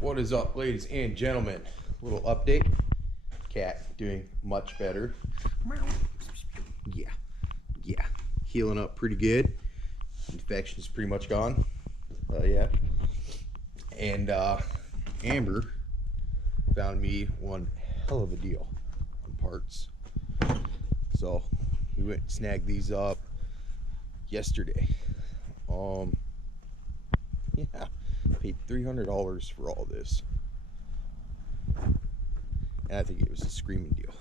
What is up, ladies and gentlemen? Little update. Cat doing much better. Yeah, healing up pretty good. Infection's pretty much gone. Yeah. And Amber found me one hell of a deal on parts. So we went and snagged these up yesterday. Yeah, paid $300 for all this. And I think it was a screaming deal.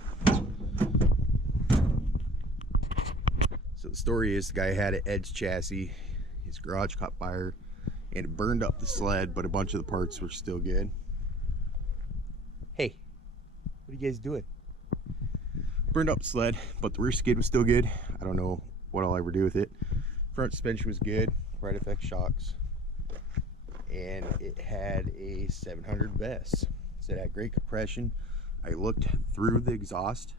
So the story is the guy had an Edge chassis, his garage caught fire, and it burned up the sled, but a bunch of the parts were still good. Hey, what are you guys doing? Burned up the sled, but the rear skid was still good. I don't know what I'll ever do with it. Front suspension was good, right effect shocks. And it had a 700 VES. So it had great compression. I looked through the exhaust.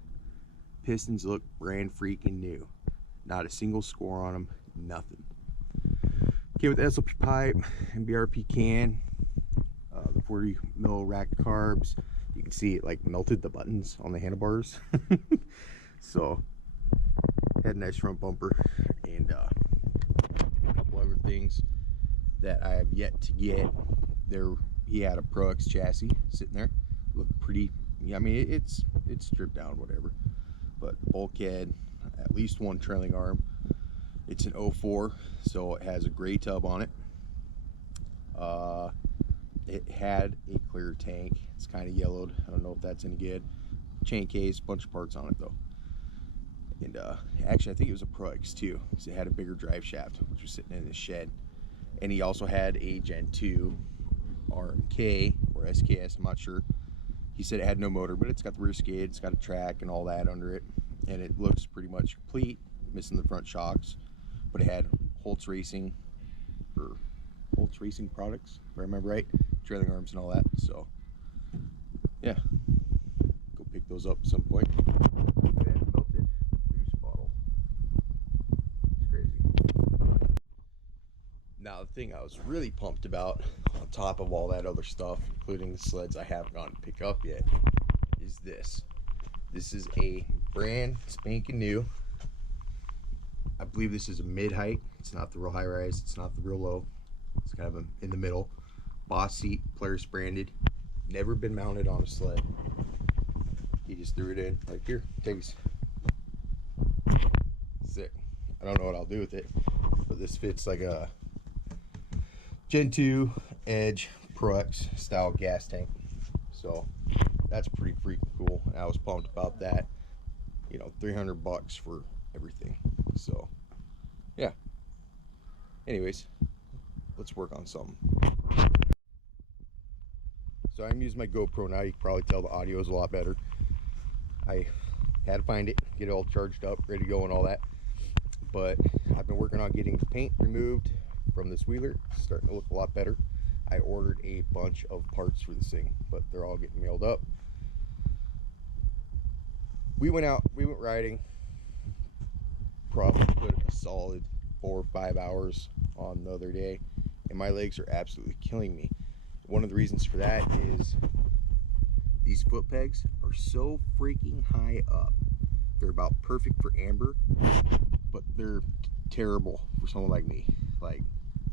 Pistons look brand freaking new. Not a single score on them, nothing. Came with SLP pipe and BRP can, the 40 mil rack carbs. You can see it like melted the buttons on the handlebars. So had a nice front bumper and a couple other things that I have yet to get. There, he had a Pro X chassis sitting there, looked pretty. I mean, it's stripped down, whatever. But bulkhead, at least one trailing arm. It's an 04, so it has a gray tub on it. It had a clear tank. It's kind of yellowed. I don't know if that's any good. Chain case, bunch of parts on it though. And actually, I think it was a Pro X too, because it had a bigger drive shaft, which was sitting in his shed. And he also had a Gen 2 RMK or SKS, I'm not sure. He said it had no motor, but it's got the rear skid, it's got a track and all that under it. And it looks pretty much complete, missing the front shocks. But it had Holtz Racing, or Holtz Racing products, if I remember right. Trailing arms and all that, so yeah. Go pick those up at some point. Melted juice bottle. It's crazy. Now the thing I was really pumped about, on top of all that other stuff, including the sleds I haven't gone to pick up yet, is this. This is a brand spanking new. I believe this is a mid-height. It's not the real high-rise. It's not the real low. It's kind of in the middle. Boss seat, Polaris branded. Never been mounted on a sled. He just threw it in. Like, here, take this. Sick. I don't know what I'll do with it, but this fits like a Gen 2 Edge Pro X style gas tank. So that's pretty freaking cool. And I was pumped about that. You know, $300 for everything. So yeah. Anyways, let's work on something. So I'm using my GoPro now. You can probably tell the audio is a lot better. I had to find it, get it all charged up, ready to go and all that. But I've been working on getting the paint removed from this wheeler. It's starting to look a lot better. I ordered a bunch of parts for this thing, but they're all getting mailed up. We went riding. Probably put a solid 4 or 5 hours on the other day, and my legs are absolutely killing me. One of the reasons for that is these foot pegs are so freaking high up. They're about perfect for Amber, but they're terrible for someone like me. Like,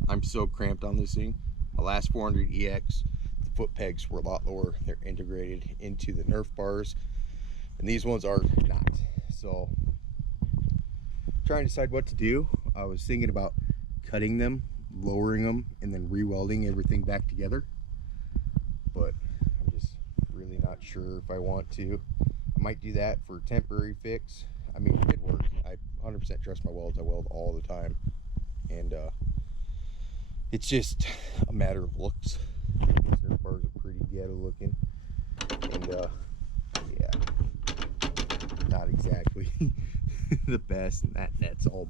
I'm so cramped on this thing. My last 400EX, the foot pegs were a lot lower. They're integrated into the Nerf bars, and these ones are not. So trying to decide what to do. I was thinking about cutting them, lowering them, and then re-welding everything back together. But I'm just really not sure if I want to. I might do that for a temporary fix. I mean, it could work. I 100% trust my welds. I weld all the time. And it's just a matter of looks. These bars are pretty ghetto looking. And yeah, not exactly the best, and that net's all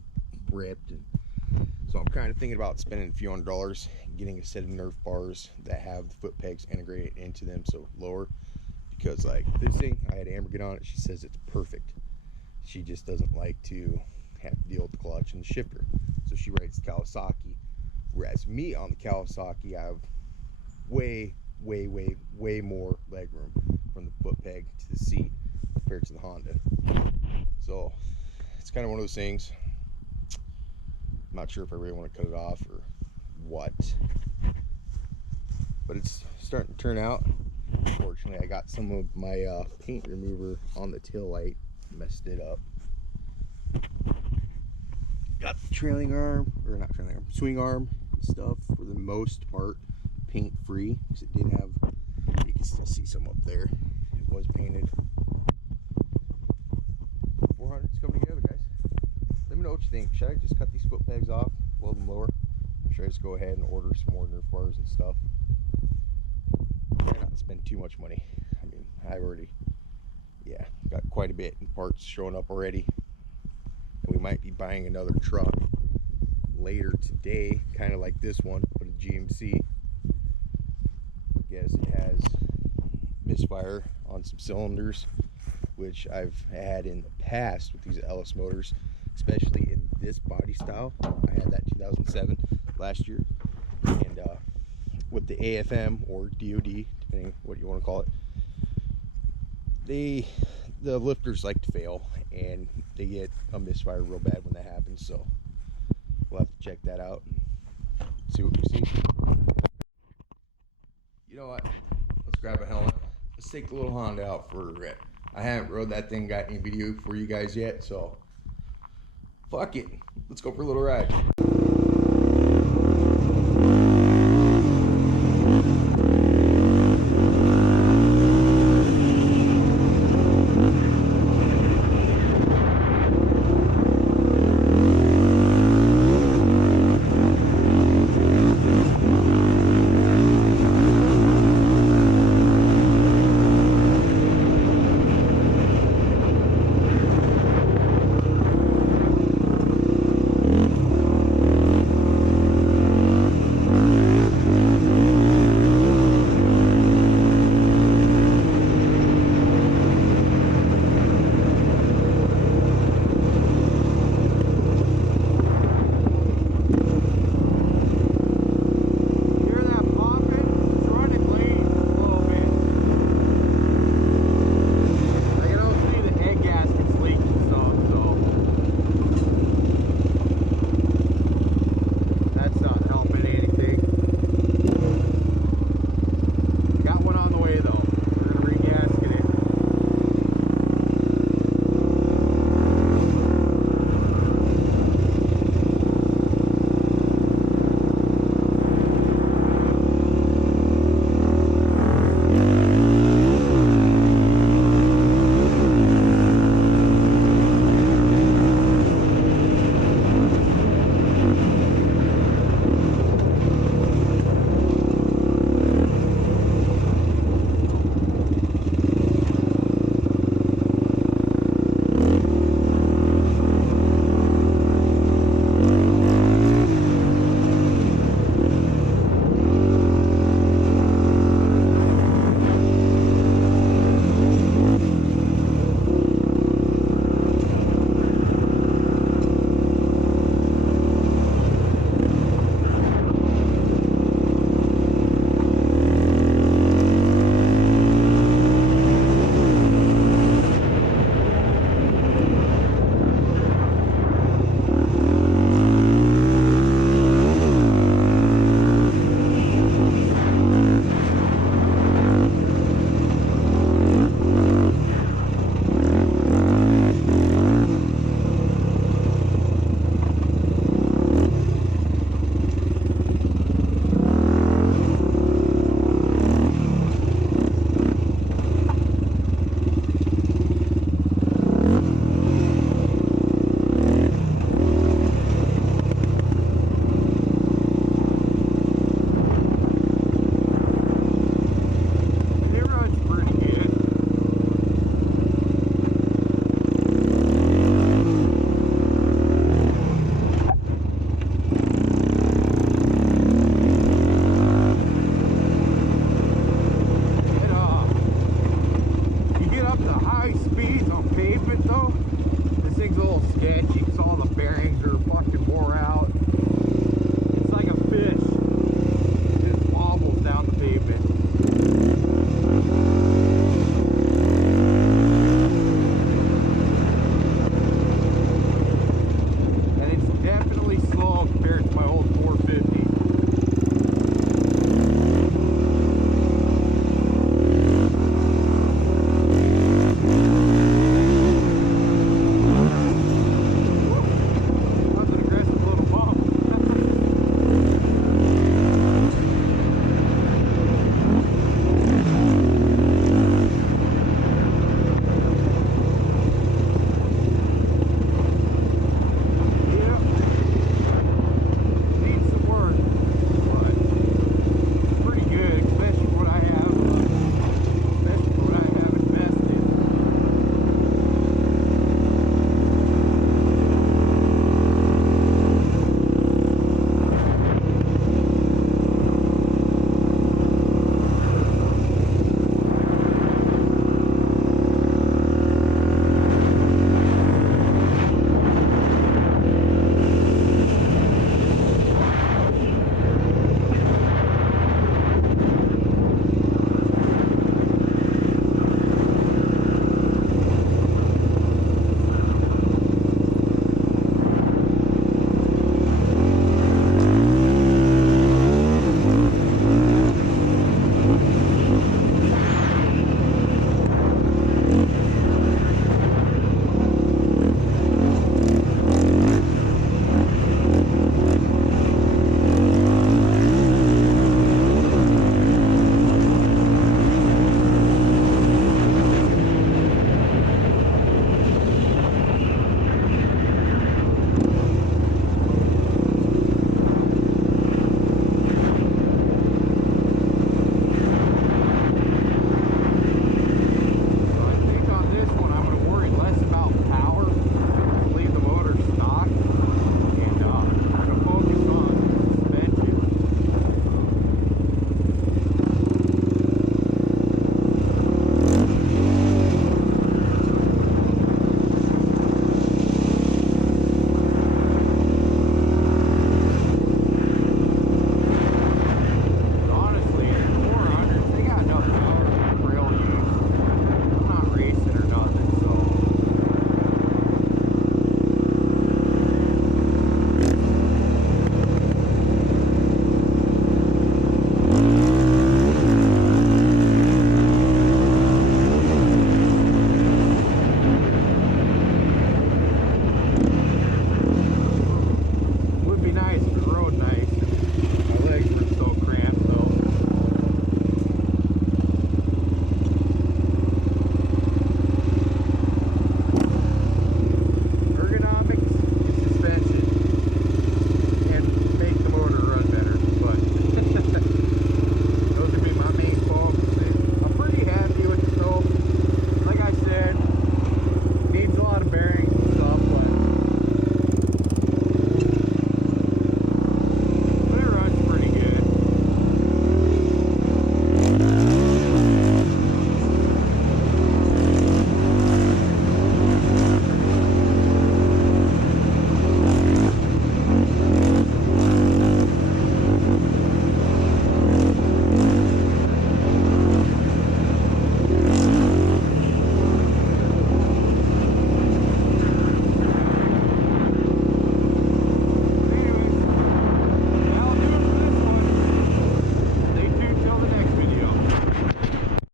ripped. And so I'm kind of thinking about spending a few $100 getting a set of Nerf bars that have the foot pegs integrated into them, so lower. Because like this thing, I had Amber get on it, she says it's perfect. She just doesn't like to have to deal with the clutch and the shifter, so she rides Kawasaki. Whereas me on the Kawasaki, I have way way more leg room from the foot peg to the seat compared to the Honda. So it's kind of one of those things. I'm not sure if I really want to cut it off or what, but it's starting to turn out. Unfortunately, I got some of my paint remover on the tail light, messed it up. Got the trailing arm, or not trailing arm, swing arm stuff for the most part paint free, because it did have, you can still see some up there, it was painted. 400's coming together, guys. Let me know what you think. Should I just cut these foot pegs off, weld them lower? Or should I just go ahead and order some more Nerf bars and stuff? Try not to spend too much money. I mean, I've already, yeah, got quite a bit in parts showing up already. And we might be buying another truck later today, kind of like this one, but a GMC. Guess it has misfire on some cylinders, which I've had in the past with these LS motors, especially in this body style. I had that 2007 last year, and with the AFM or DOD, depending what you want to call it, the lifters like to fail, and they get a misfire real bad when that happens. So we'll have to check that out and see what we see. You know what? Let's grab a helmet. Let's take the little Honda out for a rip. I haven't rode that thing, got any video for you guys yet, so fuck it. Let's go for a little ride.